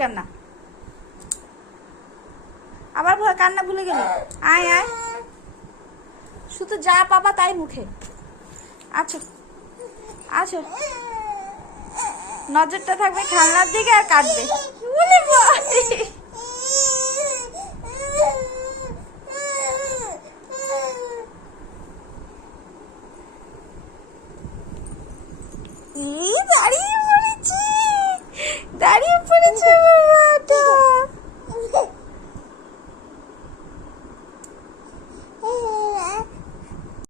কান্না, আবার কান্না ভুলে গেলি। আয় আয়, শুধু যা পাবা তাই মুখে। আছো আছো, নজরটা থাকবে খেলনার দিকে আর কাঁদবে।